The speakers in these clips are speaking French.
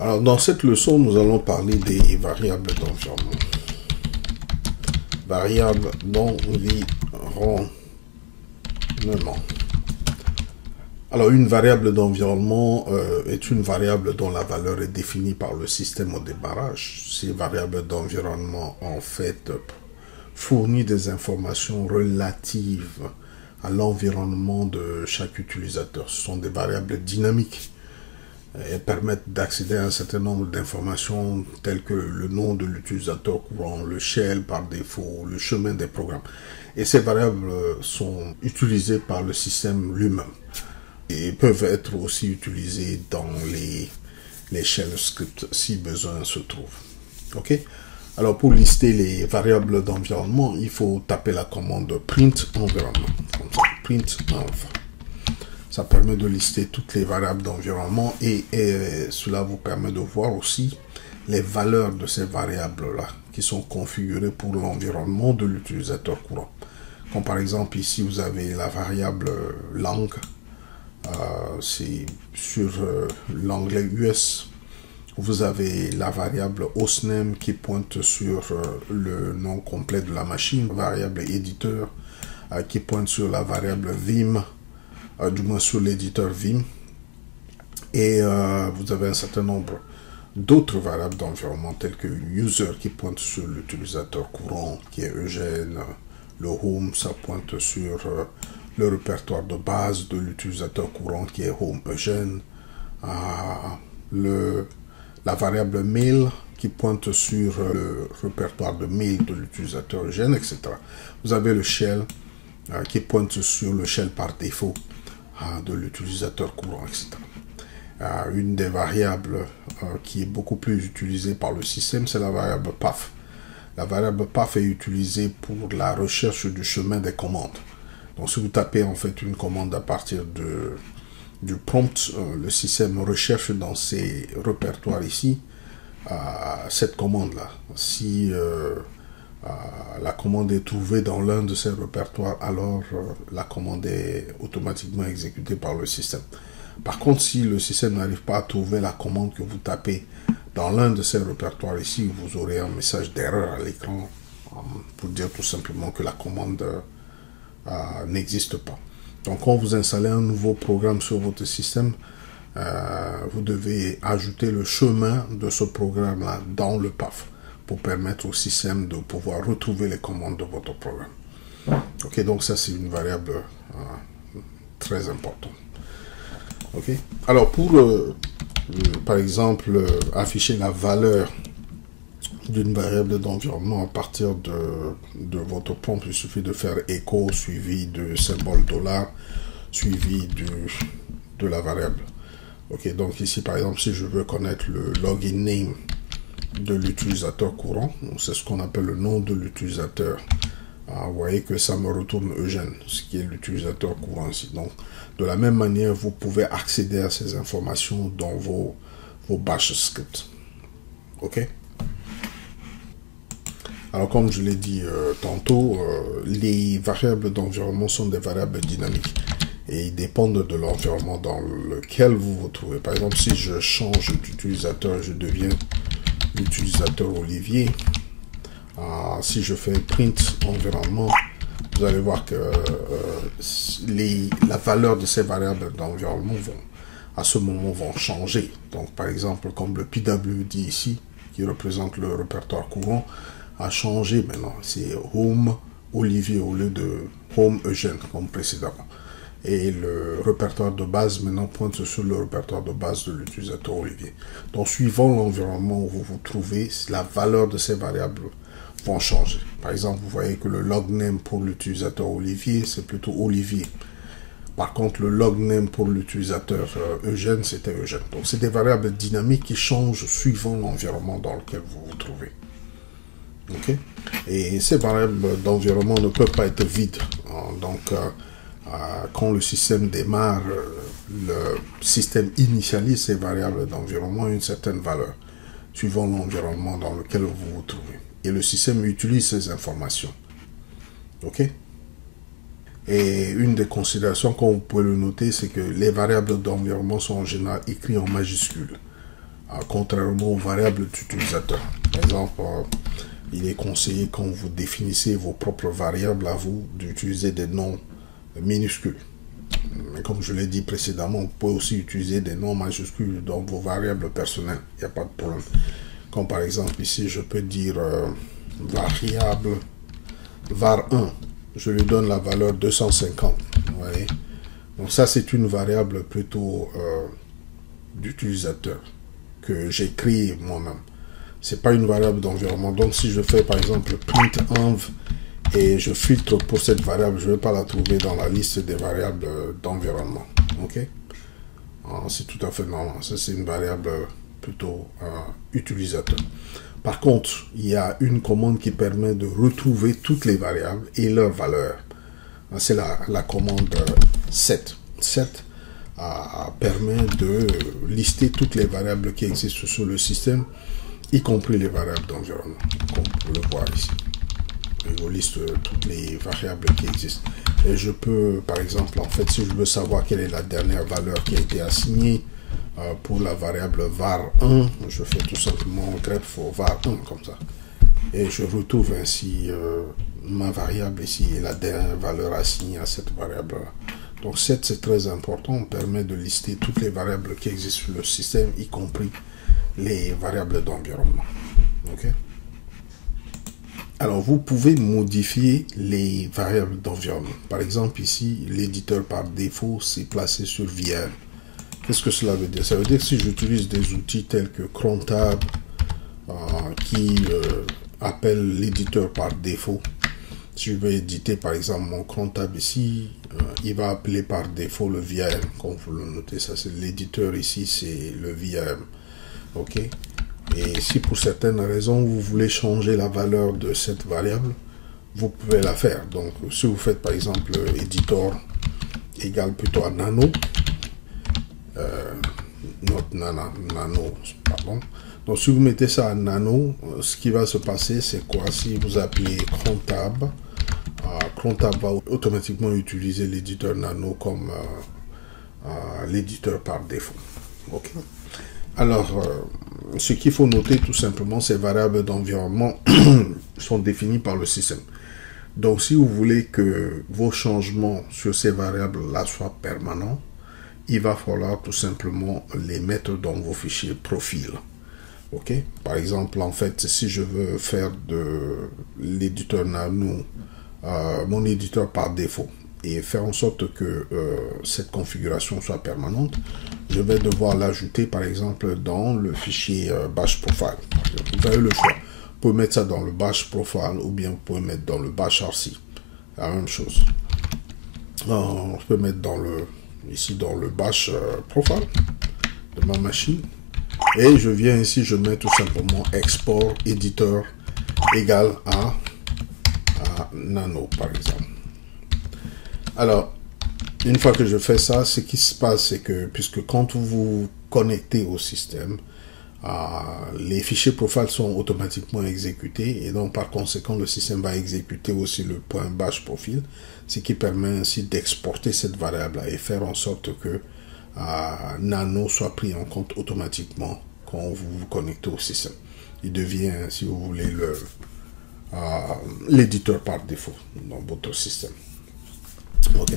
Alors, dans cette leçon, nous allons parler des variables d'environnement. Variables d'environnement. Alors, une variable d'environnement est une variable dont la valeur est définie par le système au démarrage. Ces variables d'environnement, en fait, fournissent des informations relatives à l'environnement de chaque utilisateur. Ce sont des variables dynamiques. Elles permettent d'accéder à un certain nombre d'informations telles que le nom de l'utilisateur courant, le shell par défaut, le chemin des programmes. Et ces variables sont utilisées par le système lui-même et peuvent être aussi utilisées dans les shell scripts si besoin se trouve. Ok? Alors pour lister les variables d'environnement, il faut taper la commande print environnement. Comme ça, print env. Ça permet de lister toutes les variables d'environnement et cela vous permet de voir aussi les valeurs de ces variables-là qui sont configurées pour l'environnement de l'utilisateur courant. Comme par exemple ici vous avez la variable langue, c'est sur l'anglais US. Vous avez la variable hostname qui pointe sur le nom complet de la machine, variable éditeur qui pointe sur la variable Vim, du moins sur l'éditeur Vim. Et vous avez un certain nombre d'autres variables d'environnement telles que user qui pointe sur l'utilisateur courant qui est Eugène, le home ça pointe sur le répertoire de base de l'utilisateur courant qui est home Eugène, la variable mail qui pointe sur le répertoire de mail de l'utilisateur Eugène, etc. Vous avez le shell qui pointe sur le shell par défaut de l'utilisateur courant, etc. Une des variables qui est beaucoup plus utilisée par le système, c'est la variable path. La variable path est utilisée pour la recherche du chemin des commandes. Donc si vous tapez en fait une commande à partir du prompt, le système recherche dans ses répertoires ici cette commande-là. Si la commande est trouvée dans l'un de ces répertoires, alors la commande est automatiquement exécutée par le système. Par contre, si le système n'arrive pas à trouver la commande que vous tapez dans l'un de ces répertoires ici, vous aurez un message d'erreur à l'écran pour dire tout simplement que la commande n'existe pas. Donc, quand vous installez un nouveau programme sur votre système, vous devez ajouter le chemin de ce programme-là dans le path pour permettre au système de pouvoir retrouver les commandes de votre programme. Ok, donc ça c'est une variable très importante. Ok, alors pour par exemple afficher la valeur d'une variable d'environnement à partir de votre prompt, il suffit de faire echo suivi de symbole $, suivi de la variable. Ok, donc ici par exemple si je veux connaître le login name de l'utilisateur courant, c'est ce qu'on appelle le nom de l'utilisateur. Vous voyez que ça me retourne Eugène, ce qui est l'utilisateur courant ici. Donc de la même manière, vous pouvez accéder à ces informations dans vos bash scripts. Ok. Alors comme je l'ai dit tantôt, les variables d'environnement sont des variables dynamiques et ils dépendent de l'environnement dans lequel vous vous trouvez. Par exemple, si je change d'utilisateur, je deviens l'utilisateur Olivier. Si je fais print environnement, vous allez voir que la valeur de ces variables d'environnement à ce moment vont changer. Donc par exemple, comme le PWD ici, qui représente le répertoire courant, a changé maintenant. C'est home Olivier au lieu de home Eugène comme précédemment. Et le répertoire de base maintenant pointe sur le répertoire de base de l'utilisateur Olivier. Donc suivant l'environnement où vous vous trouvez, la valeur de ces variables vont changer. Par exemple, vous voyez que le logname pour l'utilisateur Olivier, c'est plutôt Olivier. Par contre, le logname pour l'utilisateur Eugène, c'était Eugène. Donc c'est des variables dynamiques qui changent suivant l'environnement dans lequel vous vous trouvez. Ok? Et ces variables d'environnement ne peuvent pas être vides. Donc quand le système démarre, le système initialise ces variables d'environnement à une certaine valeur, suivant l'environnement dans lequel vous vous trouvez. Et le système utilise ces informations. Ok? Et une des considérations, comme vous pouvez le noter, c'est que les variables d'environnement sont en général écrites en majuscules. contrairement aux variables d'utilisateur. Par exemple, il est conseillé quand vous définissez vos propres variables à vous d'utiliser des noms minuscules. Mais comme je l'ai dit précédemment, vous pouvez aussi utiliser des noms majuscules dans vos variables personnelles. Il n'y a pas de problème. Comme par exemple ici, je peux dire variable var1. Je lui donne la valeur 250. Vous voyez? Donc ça, c'est une variable plutôt d'utilisateur que j'écris moi-même. C'est pas une variable d'environnement. Donc si je fais par exemple print env et je filtre pour cette variable, je ne vais pas la trouver dans la liste des variables d'environnement. Ok? C'est tout à fait normal. Ça, c'est une variable plutôt utilisateur. Par contre, il y a une commande qui permet de retrouver toutes les variables et leurs valeurs. C'est la commande set. Set permet de lister toutes les variables qui existent sur le système, y compris les variables d'environnement, comme vous le voyez ici. Je liste toutes les variables qui existent. Et je peux, par exemple, en fait, si je veux savoir quelle est la dernière valeur qui a été assignée pour la variable var1, je fais tout simplement grep for var1 comme ça. Et je retrouve ainsi ma variable ici et la dernière valeur assignée à cette variable-là. Donc set, c'est très important, on permet de lister toutes les variables qui existent sur le système, y compris les variables d'environnement. Okay? Alors, vous pouvez modifier les variables d'environnement. Par exemple, ici, l'éditeur par défaut, c'est placé sur VM. Qu'est-ce que cela veut dire? Ça veut dire que si j'utilise des outils tels que crontab, qui appelle l'éditeur par défaut, si je veux éditer, par exemple, mon crontab ici, il va appeler par défaut le VM. Comme vous le notez, ça c'est l'éditeur ici, c'est le VM. OK? Et si pour certaines raisons, vous voulez changer la valeur de cette variable, vous pouvez la faire. Donc, si vous faites par exemple editor égale plutôt à nano, nano, pardon. Donc, si vous mettez ça à nano, ce qui va se passer, c'est quoi? Si vous appelez crontab, crontab va automatiquement utiliser l'éditeur nano comme l'éditeur par défaut. OK? Alors, ce qu'il faut noter tout simplement, ces variables d'environnement sont définies par le système. Donc, si vous voulez que vos changements sur ces variables-là soient permanents, il va falloir tout simplement les mettre dans vos fichiers profil. OK? Par exemple, en fait, si je veux faire de l'éditeur nano mon éditeur par défaut et faire en sorte que cette configuration soit permanente, je vais devoir l'ajouter par exemple dans le fichier bash profile. Vous avez le choix. Vous pouvez mettre ça dans le bash profile ou bien vous pouvez mettre dans le bash rc. La même chose. Je peux mettre dans ici dans le bash profile de ma machine. Et je viens ici, je mets tout simplement export éditeur égal à nano par exemple. Alors, une fois que je fais ça, ce qui se passe, c'est que, puisque quand vous vous connectez au système, les fichiers profile sont automatiquement exécutés et donc par conséquent, le système va exécuter aussi le point bash profil, ce qui permet ainsi d'exporter cette variable et faire en sorte que nano soit pris en compte automatiquement quand vous vous connectez au système. Il devient, si vous voulez, l'éditeur par défaut dans votre système. OK.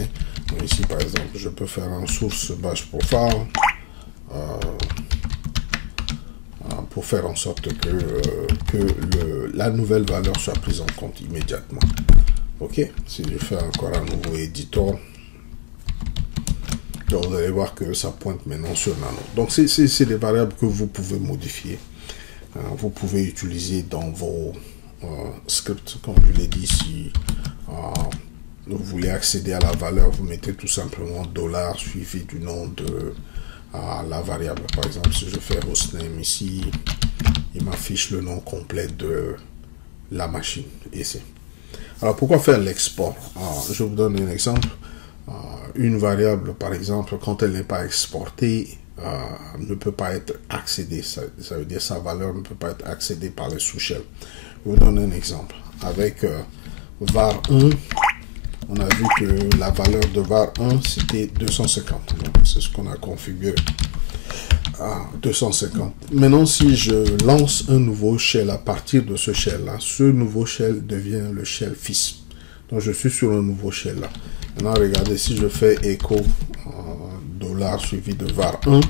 Donc ici, par exemple, je peux faire un source bash profile pour faire en sorte que la nouvelle valeur soit prise en compte immédiatement. OK. Si je fais encore un nouveau éditeur, donc vous allez voir que ça pointe maintenant sur nano. Donc, c'est des variables que vous pouvez modifier. Vous pouvez utiliser dans vos scripts, comme je l'ai dit ici. Vous voulez accéder à la valeur, vous mettez tout simplement $ suivi du nom de la variable. Par exemple, si je fais hostname ici, il m'affiche le nom complet de la machine ici. Alors, pourquoi faire l'export? Je vous donne un exemple. Une variable, par exemple, quand elle n'est pas exportée, ne peut pas être accédée. Ça veut dire sa valeur ne peut pas être accédée par les sous-shells. Je vous donne un exemple. Avec var1, on a vu que la valeur de var1, c'était 250. C'est ce qu'on a configuré. 250. Maintenant, si je lance un nouveau shell à partir de ce shell-là, ce nouveau shell devient le shell fils. Donc, je suis sur un nouveau shell-là. Maintenant, regardez, si je fais echo $ suivi de var1,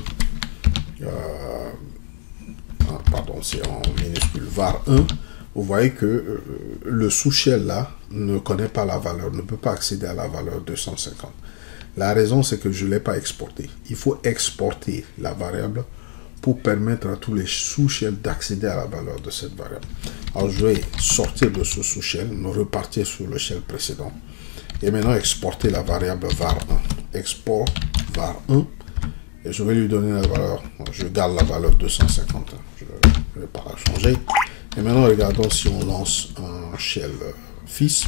pardon, c'est en minuscule var1, vous voyez que le sous-shell là ne connaît pas la valeur, ne peut pas accéder à la valeur 250. La raison, c'est que je ne l'ai pas exporté. Il faut exporter la variable pour permettre à tous les sous-shells d'accéder à la valeur de cette variable. Alors, je vais sortir de ce sous-shell, me repartir sur le shell précédent. Et maintenant, exporter la variable var1. Export var1. Et je vais lui donner la valeur. Je garde la valeur 250. Je ne vais pas la changer. Et maintenant, regardons si on lance un shell fils.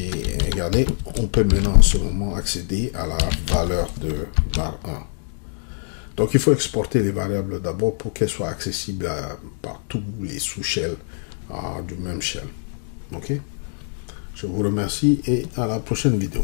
Et regardez, on peut maintenant en ce moment accéder à la valeur de var1. Donc, il faut exporter les variables d'abord pour qu'elles soient accessibles par tous les sous-shells du même shell. OK? Je vous remercie et à la prochaine vidéo.